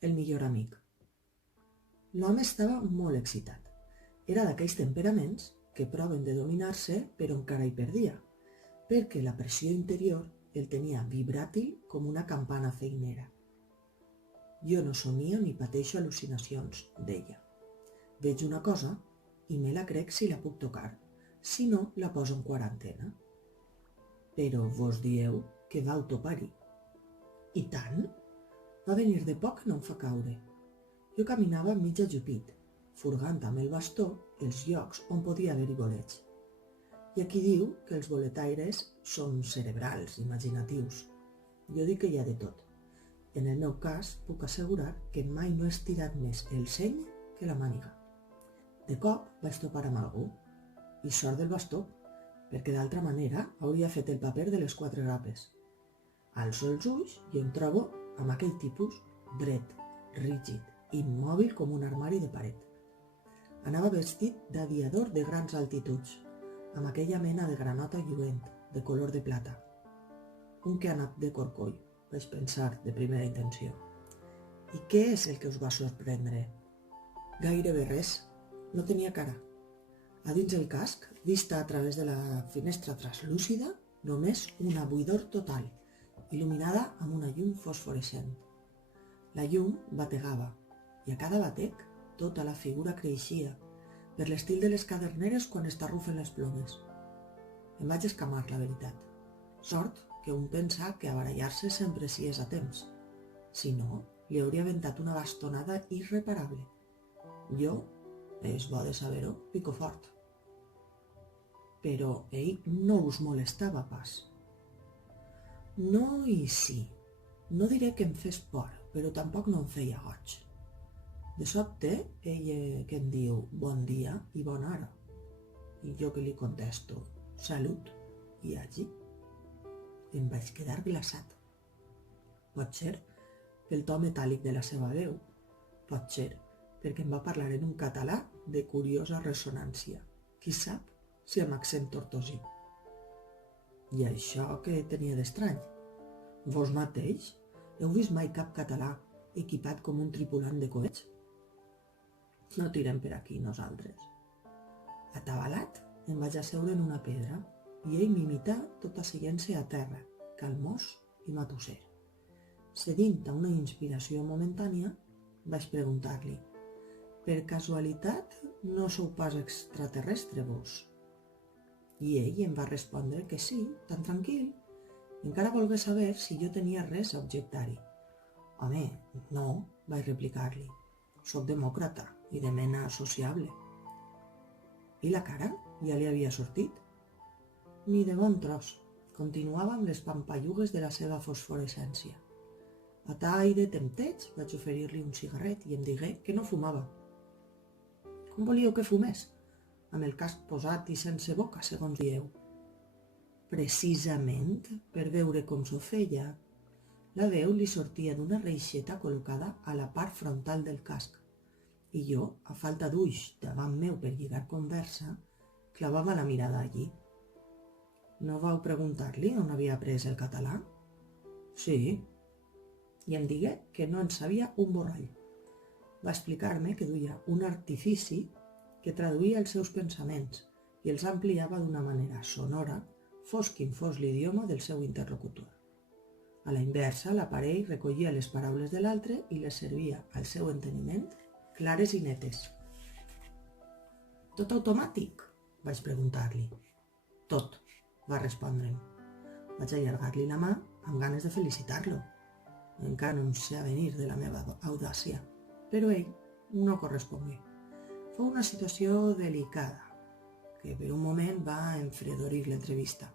el millor amic. L'home estava molt excitat. Era d'aquells temperaments que proven de dominar-se però encara hi perdia, perquè la pressió interior el tenia vibràtil com una campana feinera. Jo no somio ni pateixo al·lucinacions, deia. Veig una cosa i me la crec si la puc tocar, si no la poso en quarantena. Però vos dieu que vau topar-hi. I tant? Va venir de poc no em fa caure. Jo caminava mig ajupit, furgant amb el bastó els llocs on podia haver-hi bolets. Hi ha qui diu que els boletaires són cerebrals, imaginatius. Jo dic que hi ha de tot. En el meu cas, puc assegurar que mai no he estirat més el seny que la màniga. De cop vaig topar amb algú, i sort del bastó, perquè d'altra manera hauria fet el paper de les 4 grapes. Alço els ulls i em trobo amb aquell tipus dret, rígid, immòbil com un armari de paret. Anava vestit d'aviador de grans altituds, amb aquella mena de granota lluent, de color de plata. Un que ha anat de corcoll, vaig pensar de primera intenció. I què és el que us va sorprendre? Gairebé res. No tenia cara. A dins el casc, vista a través de la finestra translúcida, només una buidor total, il·luminada amb una llum fosforescent. La llum bategava, i a cada batec tota la figura creixia, per l'estil de les caderneres quan es tarrufen les plomes. Em vaig escamar, la veritat. Sort que un pensa que a barallar-se sempre s'hi és a temps. Si no, li hauria aventat una bastonada irreparable. Jo, és bo de saber-ho, pico fort. Però ell no us molestava pas. No i sí. No diré que em fes por, però tampoc no em feia goig. De sobte, ell que em diu bon dia i bona hora. I jo que li contesto salut i hagi. Em vaig quedar glaçat. Pot ser pel to metàl·lic de la seva veu. Pot ser perquè em va parlar en un català de curiosa ressonància. Qui sap si amb accent tortosí. I això què tenia d'estrany? Vos mateix heu vist mai cap català equipat com un tripulant de coets? No tirem per aquí nosaltres. Atabalat, em vaig asseure en una pedra i ell m'imità tot asseient-se a terra, calmós i matusser. Cedint a una inspiració momentània, vaig preguntar-li: per casualitat no sou pas extraterrestre, vos? I ell em va respondre que sí, tan tranquil. Encara volgué saber si jo tenia res a objectar-hi. Home, no, vaig replicar-li. Soc demòcrata i de mena sociable. I la cara? Ja li havia sortit? Ni de bon tros. Continuava amb les pampallugues de la seva fosforescència. A tall de tempteig vaig oferir-li un cigarret i em digué que no fumava. Com volíeu que fumés? Amb el casc posat i sense boca, segons dieu. Precisament per veure com s'ho feia. La veu li sortia d'una reixeta col·locada a la part frontal del casc, i jo, a falta d'ulls davant meu per lligar conversa, clavava la mirada allí. No vau preguntar-li on havia après el català? Sí. I em digué que no en sabia un borrall. Va explicar-me que duia un artifici que traduïa els seus pensaments i els ampliava d'una manera sonora, fos quin fos l'idioma del seu interlocutor. A la inversa, l'aparell recollia les paraules de l'altre i les servia, al seu enteniment, clares i netes. Tot automàtic? Vaig preguntar-li. Tot, va respondre'm. Vaig allargar-li la mà amb ganes de felicitar-lo. Encara no em sé avenir de la meva audàcia, però ell no correspongué. Fou una situació delicada, que per un moment va enfredorir l'entrevista.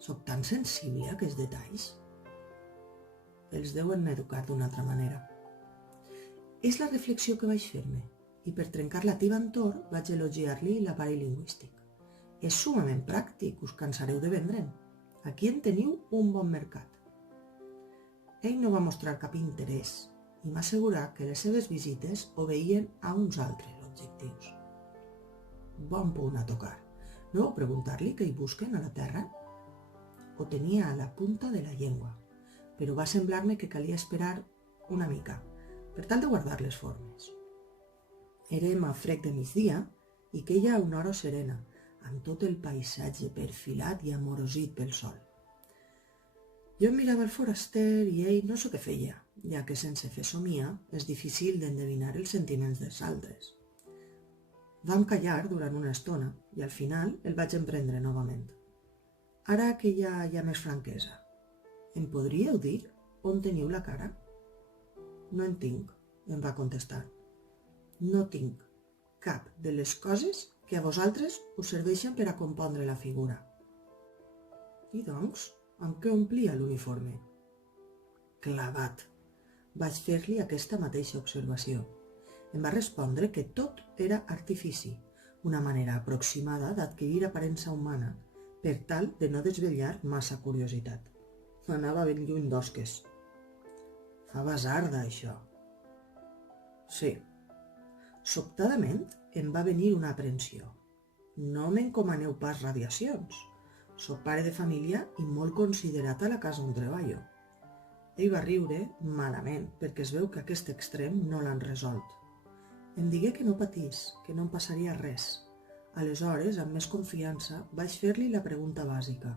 Soc tan sensible a aquests detalls? Els deuen educar d'una altra manera. És la reflexió que vaig fer-me, i per trencar la tibantor vaig elogiar-li l'aparell lingüístic. És sumament pràctic, us cansareu de vendre'n. Aquí en teniu un bon mercat. Ell no va mostrar cap interès i m'assegurà que les seves visites obeïen a uns altres objectius. Bon punt a tocar. No vau preguntar-li què hi busquen a la Terra? Ho tenia a la punta de la llengua, però va semblar-me que calia esperar una mica, per tal de guardar les formes. Érem a frec de migdia i queia una hora serena, amb tot el paisatge perfilat i amorosit pel sol. Jo mirava el foraster i ell no sé què feia, ja que sense fer somia és difícil d'endevinar els sentiments dels altres. Vam callar durant una estona i al final el vaig emprendre novament. Ara que ja hi ha més franquesa, em podríeu dir on teniu la cara? No en tinc, em va contestar. No tinc cap de les coses que a vosaltres us serveixen per a compondre la figura. I doncs, amb què omplia l'uniforme? Clavat. Vaig fer-li aquesta mateixa observació. Em va respondre que tot era artifici, una manera aproximada d'adquirir aparença humana, per tal de no desvetllar massa curiositat. Anava ben lluny d'osques. Fa basarda, això. Sí. Sobtadament em va venir una aprensió. No m'encomaneu pas radiacions. Soc pare de família i molt considerat a la casa on treballo. Ell va riure malament perquè es veu que aquest extrem no l'han resolt. Em digué que no patís, que no em passaria res. Aleshores, amb més confiança, vaig fer-li la pregunta bàsica.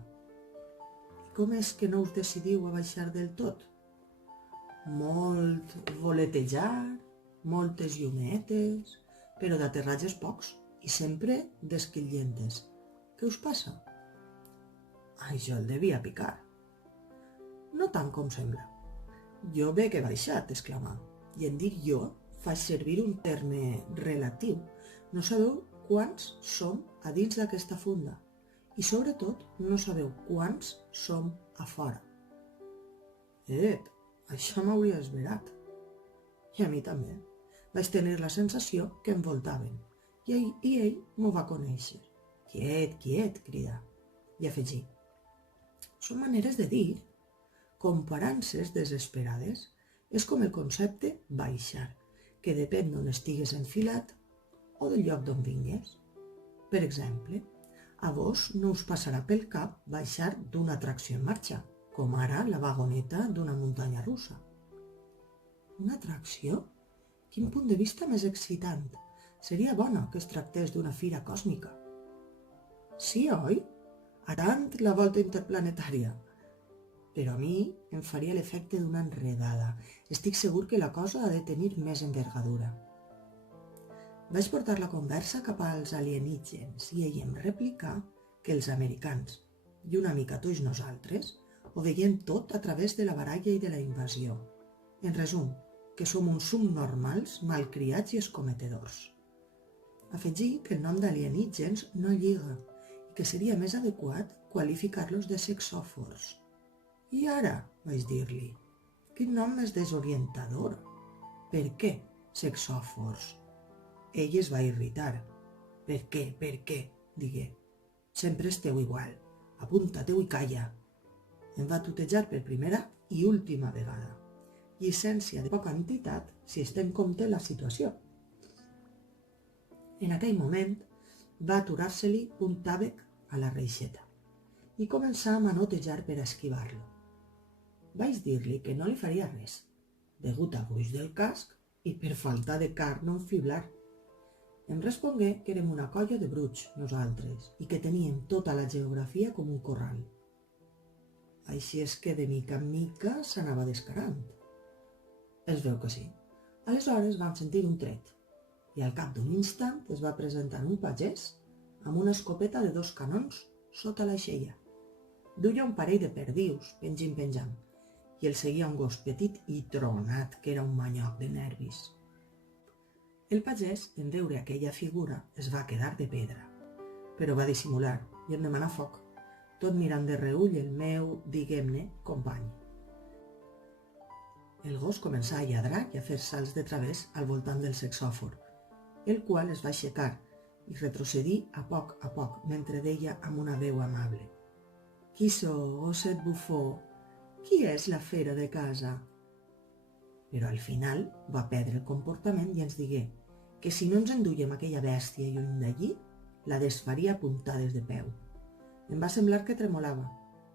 I com és que no us decidiu a baixar del tot? Molt voletejar, moltes llumetes, però d'aterratges pocs i sempre desquillentes. Què us passa? Això el devia picar. No tant com sembla. Jo bé que he baixat, exclamà, i en dir jo faig servir un terme relatiu. No sabeu quants som a dins d'aquesta funda i sobretot no sabeu quants som a fora. Això m'hauria esverat. I a mi també. Vaig tenir la sensació que em voltaven i ell m'ho va conèixer. Quiet, quiet, cridà, i afegí. Són maneres de dir. Comparances desesperades és com el concepte baixar, que depèn d'on estigues enfilat o del lloc d'on vingues. Per exemple, a vos no us passarà pel cap baixar d'una atracció en marxa, com ara la vagoneta d'una muntanya russa. Una atracció? Quin punt de vista més excitant! Seria bona que es tractés d'una fira còsmica. Sí, oi? A tant la volta interplanetària. Però a mi em faria l'efecte d'una enredada. Estic segur que la cosa ha de tenir més envergadura. Vaig portar la conversa cap als alienígens i ell em replicà que els americans, i una mica tots nosaltres, ho veiem tot a través de la baralla i de la invasió. En resum, que som uns subnormals malcriats i escometedors. Afegí que el nom d'alienígens no lliga i que seria més adequat qualificar-los de sexòfors. I ara, vaig dir-li, quin nom més desorientador. Per què sexòfors? Ell es va irritar. Per què, digué. Sempre esteu igual. Apunta-teu i calla. Em va tutejar per primera i última vegada. Llicència de poca entitat si es té en compte la situació. En aquell moment va aturar-se-li un tàbec a la reixeta i començà a manotejar per esquivar-lo. Vaig dir-li que no li faria res, degut al gruix del casc i per falta de carn on fiblar. Em respongué que érem una colla de bruts, nosaltres, i que teníem tota la geografia com un corral. Així és que de mica en mica s'anava descarant. Es veu que sí. Aleshores vam sentir un tret i al cap d'un instant es va presentar un pagès amb una escopeta de 2 canons sota l'aixella. Duia un parell de perdius penjant i el seguia un gos petit i tronat que era un manyoc de nervis. El pagès, en veure aquella figura, es va quedar de pedra, però va dissimular i em demanà foc, tot mirant de reüll el meu, diguem-ne, company. El gos començà a lladrar i a fer salts de través al voltant del sexòfor, el qual es va aixecar i retrocedir a poc mentre deia amb una veu amable. Qui sou, gosset bufó? Qui és la fera de casa? Però al final va perdre el comportament i ens digué que si no ens enduiem aquella bèstia lluny d'allí, la desfaria a puntades de peu. Em va semblar que tremolava,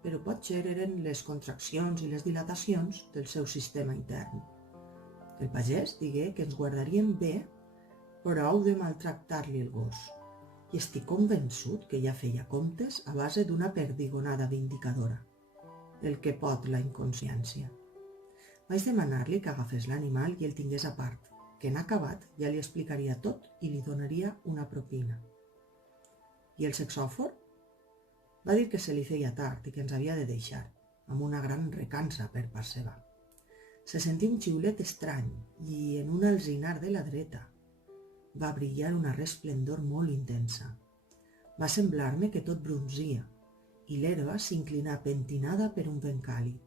però potser eren les contraccions i les dilatacions del seu sistema intern. El pagès digué que ens guardarien bé prou de maltractar-li el gos, i estic convençut que ja feia comptes a base d'una perdigonada vindicadora, el que pot la inconsciència. Vaig demanar-li que agafés l'animal i el tingués a part, que en acabat ja li explicaria tot i li donaria una propina. I el sexòfor? Va dir que se li feia tard i que ens havia de deixar, amb una gran recança per part seva. Se sentí un xiulet estrany i en un alzinar de la dreta va brillar una resplendor molt intensa. Va semblar-me que tot bronzia i l'herba s'inclinà pentinada per un vent càlid.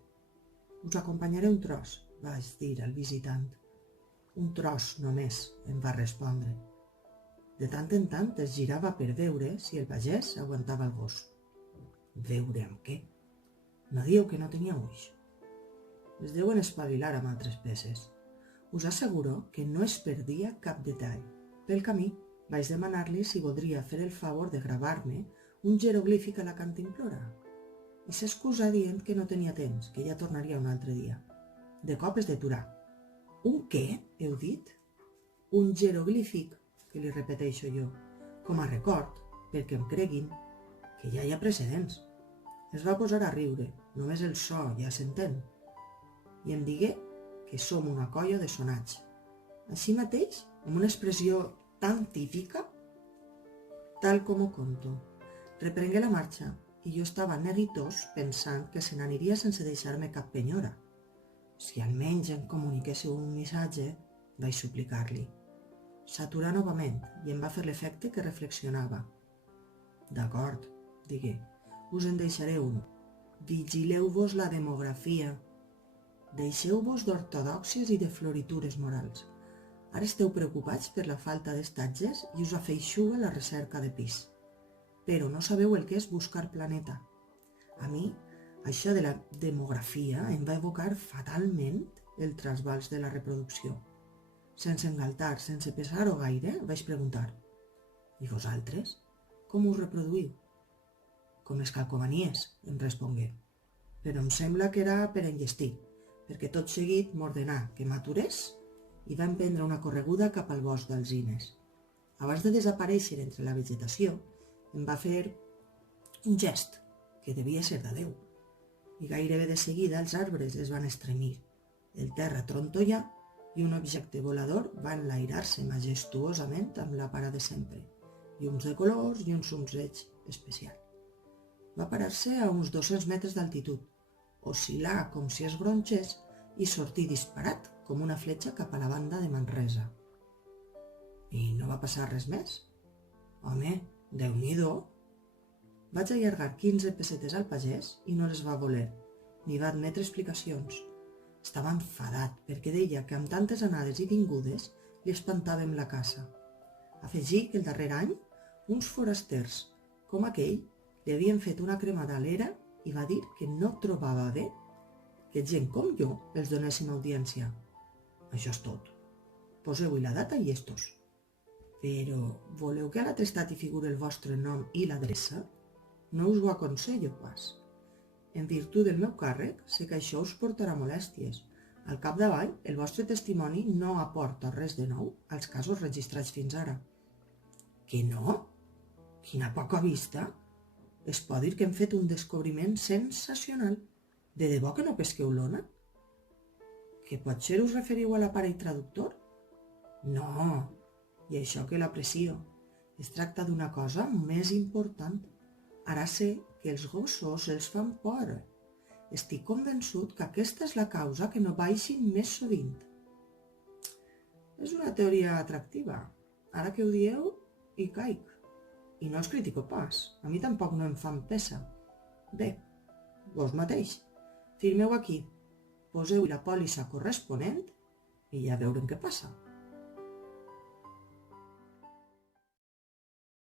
«Us acompanyaré un tros», vaig dir al visitant. «Un tros només», em va respondre. De tant en tant es girava per veure si el pagès aguantava el gos. «Veure amb què? No dieu que no tenia ulls?» «Es deuen espavilar amb altres peces. Us asseguro que no es perdia cap detall. Pel camí vaig demanar-li si voldria fer el favor de gravar-me un jeroglífic a la cantimplora. I s'excusa dient que no tenia temps, que ja tornaria un altre dia. De cop es deturà. «Un què, heu dit?» «Un jeroglífic», que li repeteixo jo, com a record, perquè em creguin, que ja hi ha precedents. Es va posar a riure, només el so ja s'entén, i em digué que som una colla de sonats. Així mateix, amb una expressió tan típica, tal com ho conto. Reprengué la marxa i jo estava neguitós pensant que se n'aniria sense deixar-me cap penyora. Si almenys em comuniquéssiu un missatge, vaig suplicar-li. S'aturà novament i em va fer l'efecte que reflexionava. «D'acord», digué, «us en deixaré un. Vigileu-vos la demografia. Deixeu-vos d'ortodòxies i de floritures morals. Ara esteu preocupats per la falta d'estatges i us afeixuga la recerca de pis. Però no sabeu el que és buscar planeta. A mi, això de la demografia em va evocar fatalment el trasbals de la reproducció. Sense engaltar, sense pesar-ho gaire, vaig preguntar. «I vosaltres? Com us reproduïu?» «Com les calcomanies», em respongué. Però em sembla que era per enllestir, perquè tot seguit m'ordenà que m'aturés i va emprendre una correguda cap al bosc d'alzines. Abans de desaparèixer entre la vegetació, em va fer un gest, que devia ser d'adeu, i gairebé de seguida els arbres es van estremir, el terra trontollà i un objecte volador va enlairar-se majestuosament amb la para de sempre, llums de colors i un sonzeig especial. Va parar-se a uns 200 metres d'altitud, oscil·lar com si es gronxés i sortir disparat com una fletxa cap a la banda de Manresa. I no va passar res més. Home, Déu-n'hi-do. Vaig allargar 15 pessetes al pagès i no les va voler, ni va admetre explicacions. Estava enfadat perquè deia que amb tantes anades i vingudes li espantàvem la caça. Afegí que el darrer any uns forasters, com aquell, li havien fet una cremada a l'era i va dir que no trobava bé que gent com jo els donéssim audiència. Això és tot. Poseu-hi la data i estos. Però voleu que a l'atestat hi figure el vostre nom i l'adreça? No us ho aconsello pas. En virtut del meu càrrec, sé que això us portarà molèsties. Al capdavall, el vostre testimoni no aporta res de nou als casos registrats fins ara. Que no? Quina poca vista! Es pot dir que hem fet un descobriment sensacional. De debò que no pesqueu l'ona? Que potser us referiu a l'aparell traductor? No, i això que l'aprecio. Es tracta d'una cosa més important. Ara sé que els gossos els fan por. Estic convençut que aquesta és la causa que no baixin més sovint. És una teoria atractiva. Ara que ho dieu, hi caic. I no els critico pas. A mi tampoc no em fan pesa. Bé, vos mateix. Firmeu aquí. Poseu la pòlissa corresponent i ja veurem què passa.